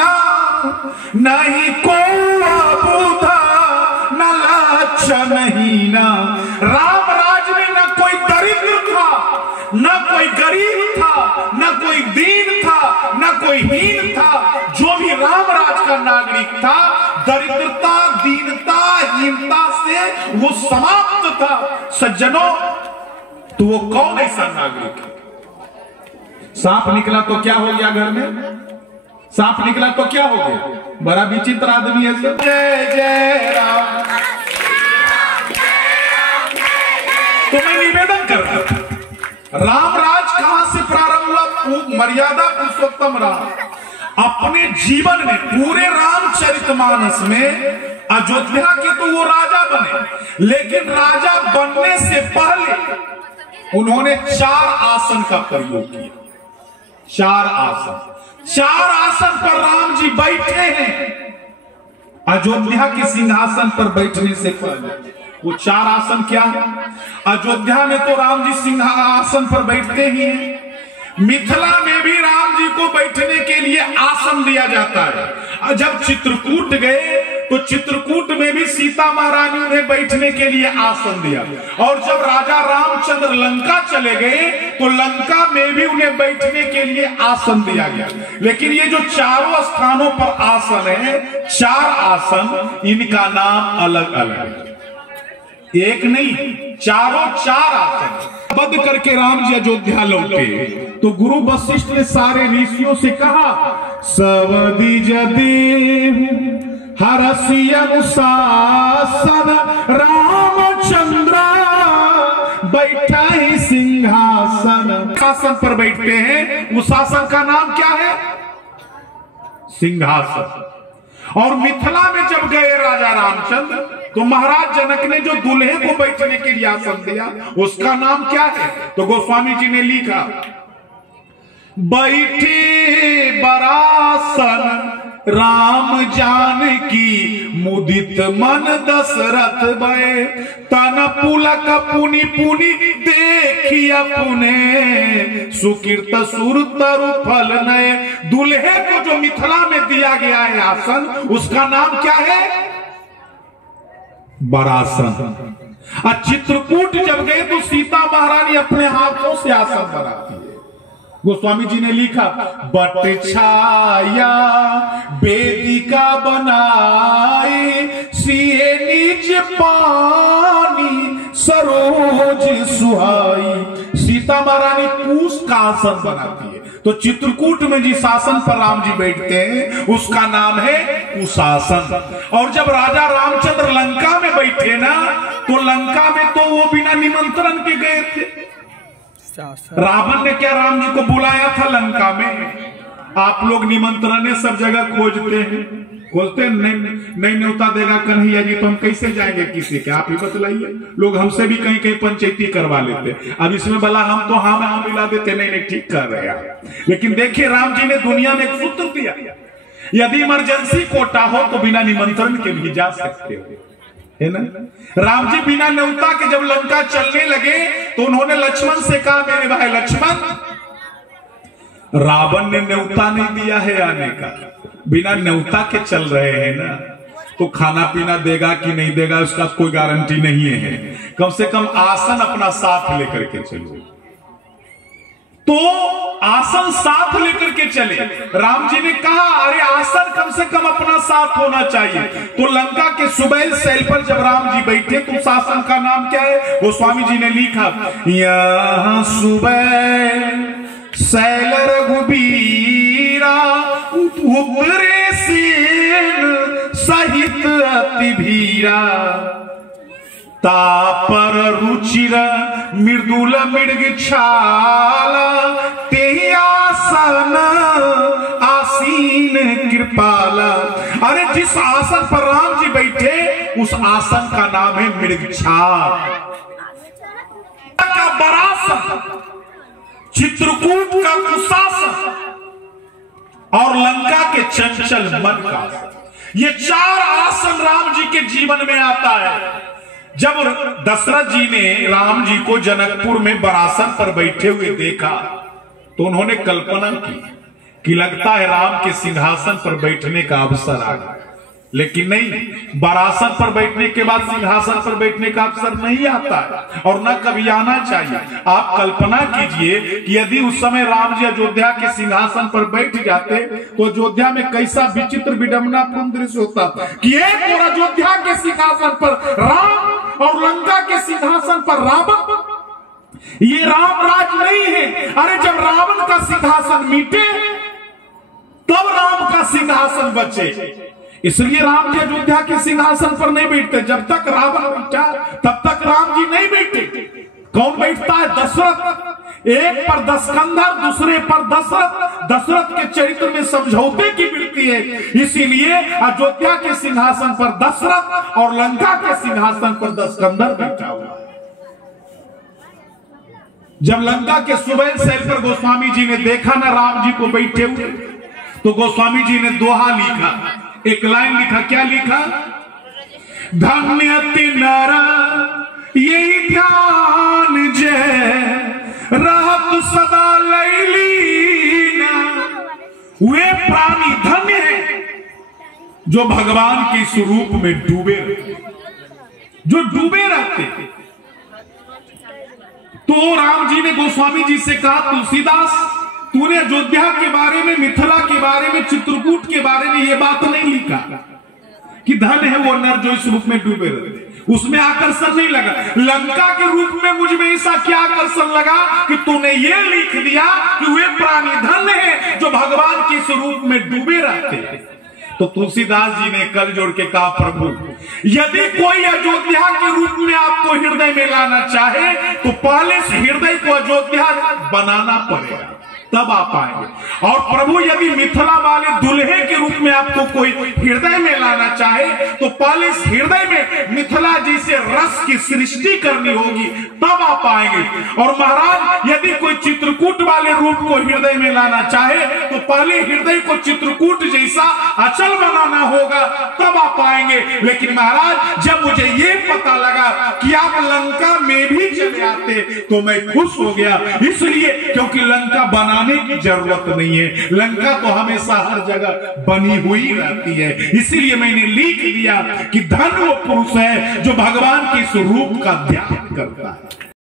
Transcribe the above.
सीना, नहीं को बुधा न लक्षण हीना। राम राज में न कोई दरिद्र था, न कोई गरीब था, न कोई दीन था, न कोई हीन था। जो भी राम राज का नागरिक था, दरिद्रता, दीनता, हीनता से वो समाप्त था। सज्जनों, तो वो कौन ऐसा नागरिक है? सांप निकला तो क्या हो गया घर में? सांप निकला तो क्या हो गया? बड़ा विचित्र आदमी है सब। जय जय राम। तो मैं निवेदन कर रहा था, राम राज कहां से प्रारंभ हुआ? मर्यादा पुरुषोत्तम राम अपने जीवन में, पूरे रामचरितमानस में अयोध्या के तो वो राजा बने, लेकिन राजा बनने से पहले उन्होंने 4 आसन का प्रयोग किया। 4 आसन पर राम जी बैठे हैं। अयोध्या के सिंहासन पर बैठने से पहले वो 4 आसन क्या है? अयोध्या में तो राम जी सिंहासन पर बैठते ही हैं। मिथिला में भी राम जी को बैठने के लिए आसन दिया जाता है। जब चित्रकूट गए तो चित्रकूट में भी सीता महारानी ने बैठने के लिए आसन दिया, और जब राजा रामचंद्र लंका चले गए तो लंका में भी उन्हें बैठने के लिए आसन दिया गया। लेकिन ये जो 4 स्थानों पर आसन है, 4 आसन, इनका नाम अलग अलग है, एक नहीं, 4 आसन। बद करके राम जी अयोध्या लौटे तो गुरु वशिष्ठ ने सारे ऋषियों से कहा, सवधि जदि हरसि अनुशासन, रामचंद्र बैठा ही सिंहासन। शासन पर बैठते हैं, उस शासन का नाम क्या है? सिंहासन। और मिथिला में जब गए राजा रामचंद्र तो महाराज जनक ने जो दूल्हे को बैठने के लिए आसन दिया, उसका नाम क्या है? तो गोस्वामी जी ने लिखा, बैठे बरासन राम जानकी, मुदित मन दशरथ भय, तन पुलक पुनि पुनि देखी अपने, सुकीर्त सुर तरु फल नए। दूल्हे को जो मिथिला में दिया गया है आसन, उसका नाम क्या है? बरासन। चित्रकूट जब गए तो सीता महारानी अपने हाथों से आसन बनाती है। गोस्वामी जी ने लिखा, बट छाया वेदिका बनाई, सिए निज पानी सरोज सुहाई। सीता महारानी पूस का आसन बनाती है। तो चित्रकूट में जिस आसन पर राम जी बैठते हैं उसका नाम है कुशासन। और जब राजा रामचंद्र लंका में बैठे ना, तो लंका में तो वो बिना निमंत्रण के गए थे। रावण ने क्या राम जी को बुलाया था लंका में? आप लोग निमंत्रण सब जगह खोजते हैं, खोजते नहीं न्योता देगा कन्हैया जी तो हम कैसे जाएंगे किसी के? आप ही बतलाइए। लोग हमसे भी कहीं कहीं पंचायती करवा लेते। अब इसमें भला हम तो हाँ में हाँ मिला देते, नहीं ठीक कर रहे हैं। लेकिन देखिए राम जी ने दुनिया में एक सूत्र दिया, यदि इमरजेंसी कोटा हो तो बिना निमंत्रण के भी जा सकते हो, है ना? राम जी बिना न्योता के जब लंका चलने लगे तो उन्होंने लक्ष्मण से कहा, मेरे भाई लक्ष्मण, रावण ने न्योता नहीं दिया है आने का, बिना न्योता के चल रहे हैं ना, तो खाना पीना देगा कि नहीं देगा उसका कोई गारंटी नहीं है। कम से कम आसन अपना साथ लेकर के चलो। तो आसन साथ लेकर के चले। राम जी ने कहा, अरे आसन कम से कम अपना साथ होना चाहिए। तो लंका के सुबैल शैल पर जब राम जी बैठे तो उस आसन का नाम क्या है? वो स्वामी जी ने लिखा, यहाँ सुबैल शैल रघुबीरा, उपरे सेन सहित अति भीरा, तापर रुचिर मृदुल मृग छाला, तेहि आसन आसीन कृपाला। अरे जिस आसन पर राम जी बैठे उस आसन का नाम है मृगछाल का बरासन, चित्रकूट का कुशासन और लंका के चंचल मन का आसन। ये 4 आसन राम जी के जीवन में आता है। जब दशरथ जी ने राम जी को जनकपुर में बरासन पर बैठे हुए देखा तो उन्होंने कल्पना की कि लगता है राम के सिंहासन पर बैठने का अवसर आ गया, लेकिन नहीं, बरासन पर बैठने के बाद सिंहासन पर बैठने का अवसर नहीं आता है और न कभी आना चाहिए। आप कल्पना कीजिए कि यदि उस समय राम जी अयोध्या के सिंहासन पर बैठ जाते तो अयोध्या में कैसा विचित्र विडंबनापूर्ण दृश्य होता कि एक और अयोध्या के सिंहासन पर राम और लंका के सिंहासन पर रावण। ये राम राज नहीं है। अरे जब रावण का सिंहासन मिटे तब राम का सिंहासन बचे। इसलिए राम जी अयोध्या के सिंहासन पर नहीं बैठते। जब तक रावण बैठा तब तक राम जी नहीं बैठे। कौन बैठता है? दशरथ। एक पर दशकंधर, दूसरे पर दशरथ। दशरथ के चरित्र में समझौते की वृत्ति है, इसीलिए अयोध्या के सिंहासन पर दशरथ और लंका के सिंहासन पर दशकंधर बैठा हुआ है। जब लंका के सुबह शैल पर गोस्वामी जी ने देखा ना राम जी को बैठे हुए, तो गोस्वामी जी ने दोहा लिखा, एक लाइन लिखा। क्या लिखा? धन्य तिनरा यही ध्यान जय रहत सदा लैलीना। वे प्राणी धन्य है जो भगवान के स्वरूप में डूबे रहते, जो डूबे रहते। तो राम जी ने गोस्वामी जी से कहा, तुलसीदास तूने अयोध्या के बारे में, मिथिला के बारे में, चित्रकूट के बारे में ये बात नहीं लिखा कि धन है वो नर जो इस रूप में डूबे रहते। उसमें आकर्षण नहीं लगा। लंका के रूप में मुझ में ऐसा क्या आकर्षण लगा कि तूने ये लिख दिया कि वे प्राणी धन है जो भगवान के स्वरूप में डूबे रहते हैं। तो तुलसीदास जी ने कल जोड़ के कहा, प्रभु यदि कोई अयोध्या के रूप में आपको हृदय में लाना चाहे तो पहले से हृदय को अयोध्या बनाना पड़ेगा, तब आप आएंगे। और प्रभु यदि मिथिला वाले दूल्हे के रूप में आपको कोई हृदय में लाना चाहे तो पहले इस हृदय में मिथिला जी से रस की सृष्टि करनी होगी, तब आप आएंगे। और महाराज यदि कोई चित्रकूट वाले रूप को हृदय में लाना चाहे तो पहले हृदय को चित्रकूट जैसा अचल बनाना होगा, तब आप आएंगे। लेकिन महाराज जब मुझे ये पता लगा कि आप लंका में भी चले आते तो मैं खुश हो गया, इसलिए क्योंकि लंका बनाने की जरूरत नहीं है, लंका तो हमेशा हर जगह बनी हुई रहती है। इसीलिए मैंने लिख दिया कि धन वो पुरुष है जो भगवान के स्वरूप का ध्यान करता है।